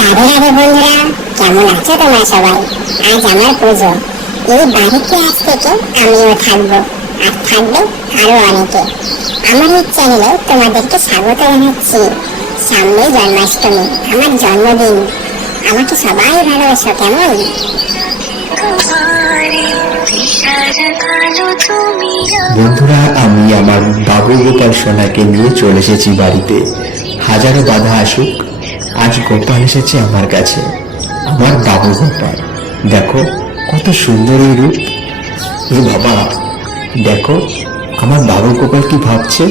রাধে রাধে বন্ধুরা, কেমন আছো তোমরা সবাই? আজ আমার পুজো। এই বাড়িতে আজ থেকে আমিও থাকব, আর থাকবে আরও অনেকে। আমার এই চ্যানেলে তোমাদেরকে স্বাগত জানাচ্ছি। সামনে জন্মাষ্টমী, আমার জন্মদিন। আমাকে সবাই ভালোবাসো, কেমন? বন্ধুরা, আমি আমার বাবু গোপাল সোনাকে নিয়ে চলে এসেছি বাড়িতে। হাজারো বাধা আসুক আজ গোপাল এসেছে আমার কাছে? আমার বাবু গোপাল দেখো, কত সুন্দর এই রূপ। এ বাবা, দেখো, আমার বাবু গোপাল কি ভাবছে?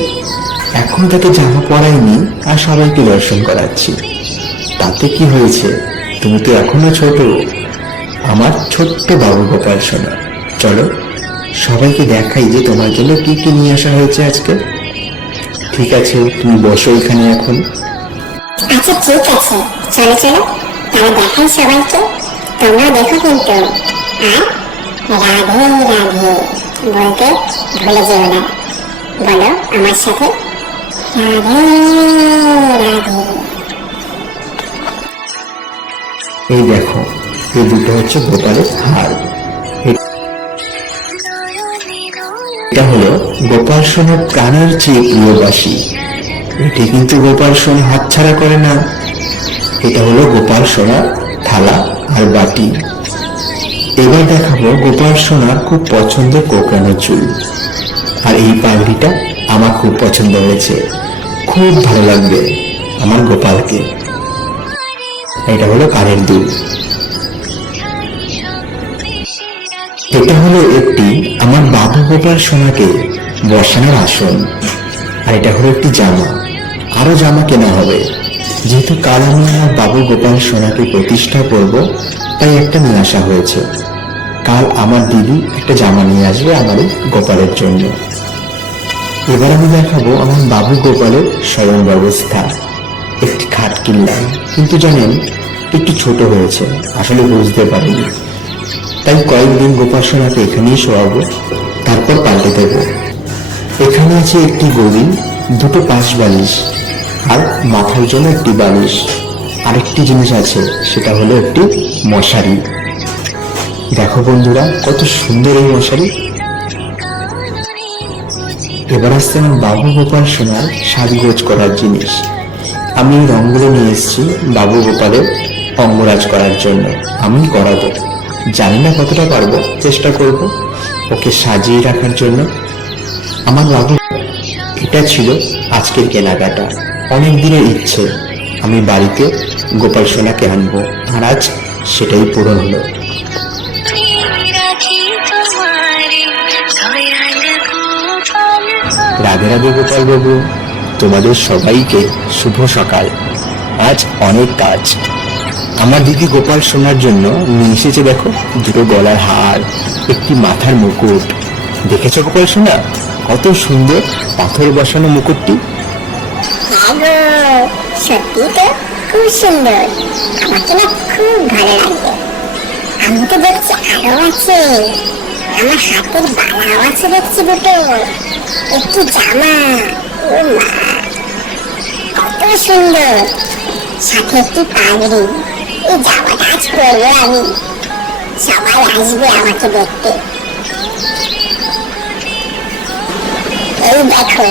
এখন তাকে জামা পরাইনি আর সবাইকে দর্শন করাচ্ছি। তাতে কি হয়েছে? তুমি তো এখনও ছোট। আমার ছোট্ট বাবু গোপাল সোনা চলো, সবাইকে দেখাই যে তোমার জন্য কি কি নিয়ে আসা হয়েছে আজকে। ঠিক আছে, তুমি বসো এখানে এখন। আচ্ছা ঠিক আছে। চলো চলো। তাহলে দেখাই সবাইকে। তোমরা দেখো কিন্তু। আর রাধে রাধে। বলতে ভুলে যেও না। বলো আমার সাথে। এই দেখো, এই দুটো হচ্ছে গোপালের হার। এটা হলো গোপাল সোনার প্রাণের চেয়ে প্রিয়বাসী। এটি কিন্তু গোপাল সোনা হাতছাড়া করে না। এটা হলো গোপাল সোনার থালা আর বাটি। এবার দেখাবো গোপাল সোনার খুব পছন্দের কোকড়ানো চুল। আর এই পাগড়িটা আমার খুব পছন্দ হয়েছে। খুব ভালো লাগবে আমার গোপালকে। এটা হলো কানের দুল। এটা হলো একটি আমার বাবু গোপাল সোনাকে বসানোর আসন। আর এটা হলো একটি জামা। আরও জামা কেনা হবে। যেহেতু কাল আমি আমার বাবু গোপাল সোনাকে প্রতিষ্ঠা করব, তাই একটা নিয়ে আসা হয়েছে। কাল আমার দিদি একটা জামা নিয়ে আসবে আমার গোপালের জন্য। এবার আমি দেখাবো আমার বাবু গোপালের স্বয়ং ব্যবস্থা। একটি খাট কিনলাম, কিন্তু জানেন, একটু ছোট হয়েছে, আসলে বুঝতে পারিনি। তাই কয়েকদিন গোপাল সোনাকে এখানেই শোয়াবো, তারপর পাল্টে দেব। এখানে আছে একটি গড়ি দুটো পাশ বালিশ আর মাথার জন্য একটি বালিশ। আরেকটি জিনিস আছে, সেটা হলো একটি মশারি। দেখো বন্ধুরা, কত সুন্দর এই মশারি। এবার আসছে আমার বাবু গোপাল সোনার সাজগোজ করার জিনিস। আমি এই রঙগুলো নিয়ে এসেছি বাবু গোপালের অঙ্গরাজ করার জন্য। আমি করাবো জানি না কতটা পারব, চেষ্টা করব ওকে সাজিয়ে রাখার জন্য। আমার বাবু এটা ছিল আজকের কেনাকাটা। অনেক দিনের ইচ্ছে। আমি বাড়িতে গোপাল সোনাকে আনব। আর আজ সেটাই পূরণ হলো। রাধে রাধে গোপাল বাবু, তোমাদের সবাইকে শুভ সকাল। আজ অনেক কাজ। আমার দিদি গোপাল সোনার জন্য নিয়ে এসেছে দেখো, দুটো গলার হার, একটি মাথার মুকুট। দেখেছ গোপাল সোনা? কত সুন্দর পাথর বসানো মুকুটটি। হ্যাঁ গো সত্যি তো খুব সুন্দর। আমাকে না খুব ভালো লাগবে আমি তো দেখছি আরও আছে। আমার হাতের বালাও আছে দেখছি দুটো। একটি জামা ও মা। কত সুন্দর। সাথে একটি পাগড়ি। এই জামাটা আজ পরবো আমি। সবাই আসবে আমাকে দেখতে। এই দেখো,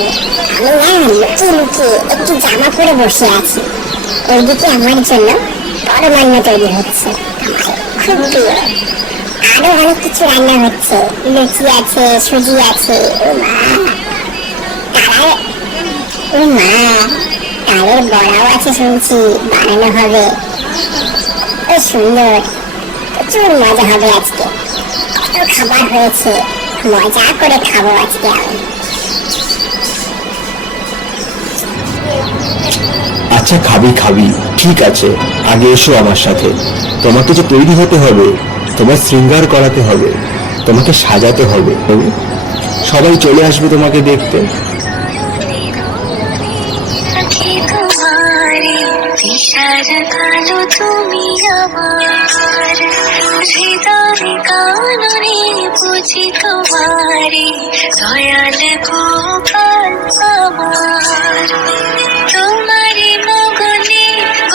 আমি না লুকিয়ে লুকিয়ে একটি জামা পরে বসে আছি। ওইদিকে আমার জন্য পরমান্ন তৈরি হচ্ছে খুব প্রিয়। আরও অনেক কিছু রান্না হচ্ছে। লুচি আছে, সুজি আছে মা ও মা তালের বড়াও আছে শুনছি, বানানো হবে। ও সুন্দর। প্রচুর মজা হবে আজকে। কত খাবার হয়েছে, মজা করে খাব আজকে আমি। আচ্ছা খাবি খাবি। ঠিক আছে, আগে এসো আমার সাথে। তোমাকে যে তৈরি হতে হবে তোমার শৃঙ্গার করাতে হবে, তোমাকে সাজাতে হবে সবাই চলে আসবে তোমাকে দেখতে। তারে দিশার কালো তুমি আমার হৃদয় কাননে বুঝি তোমারে দয়াল গোপাল আমার তোমারে গগনে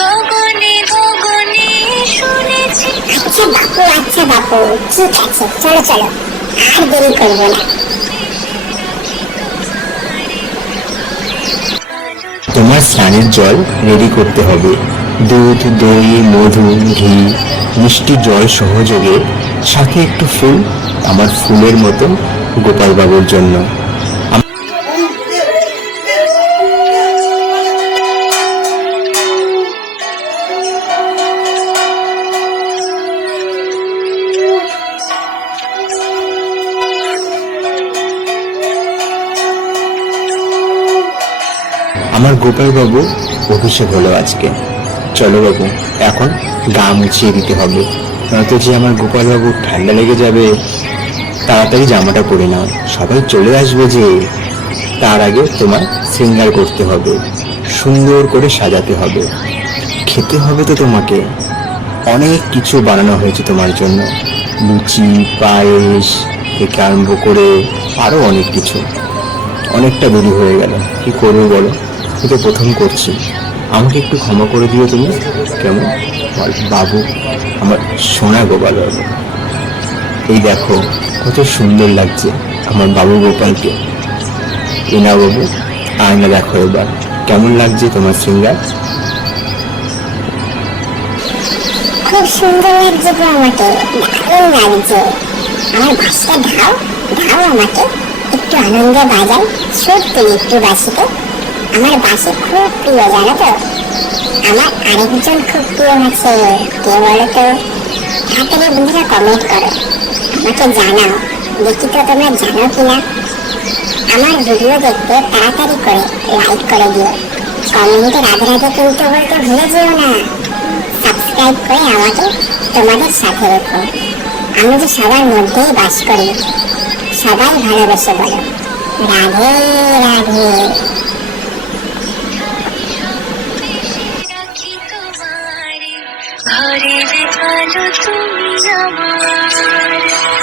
গগনে গগনে শুনেছি ঠিক লাগছে বাপু ঠিক আছে চলো চলো আর দেরি করব না তোমার স্নানের জল রেডি করতে হবে। দুধ, দই, মধু, ঘি, মিষ্টি জল সহযোগে, সাথে একটু ফুল, আমার ফুলের মতো গোপালবাবুর জন্য। আমার গোপালবাবু অভিষেক হলো আজকে। চলো বাবু, এখন গা মুছিয়ে দিতে হবে। নয়তো যে আমার গোপাল বাবু ঠান্ডা লেগে যাবে, তাড়াতাড়ি জামাটা পরে নাও। সবাই চলে আসবে যে, তার আগে তোমার সিঙ্গার করতে হবে। সুন্দর করে সাজাতে হবে। খেতে হবে তো তোমাকে। অনেক কিছু বানানো হয়েছে তোমার জন্য। লুচি পায়েস থেকে আরম্ভ করে আরও অনেক কিছু। অনেকটা দেরি হয়ে গেল। কি করব বলো? তো প্রথম করছি। আমাকে একটু ক্ষমা করে দিও তুমি। কেমন? বাবু, আমার সোনা গোপাল এই দেখো, কত সুন্দর লাগছে আমার বাবু গোপালকে। এনা বাবু আয়না দেখো এবার। কেমন লাগছে তোমার সিঙ্গার খুব সুন্দর লাগছে আমাকে। দারুণ লাগছে। আমার বাসটা ধাও ধাও আমাকে। একটু আনন্দে বাজাই সত্যি একটু বাসিতে। আমার বাসি খুব প্রিয়, জানো তো? আমার আরেকজন খুব প্রিয় আছে কে বলো তো তাড়াতাড়ি বন্ধুরা কমেন্ট করো। আমাকে জানাও, দেখি তো তোমরা জানো কিনা? আমার ভিডিও দেখতে তাড়াতাড়ি করে লাইক করে দিও। কমেন্টে রাধে রাধে কিন্তু বলতে ভুলে যেও না। সাবস্ক্রাইব করে আমাকে তোমাদের সাথে রেখো। আমি যে সবার মধ্যেই বাস করি, সবাই ভালোবেসে বলো। রাধে রাধে। তোমারে দেখাল তুমি আমার।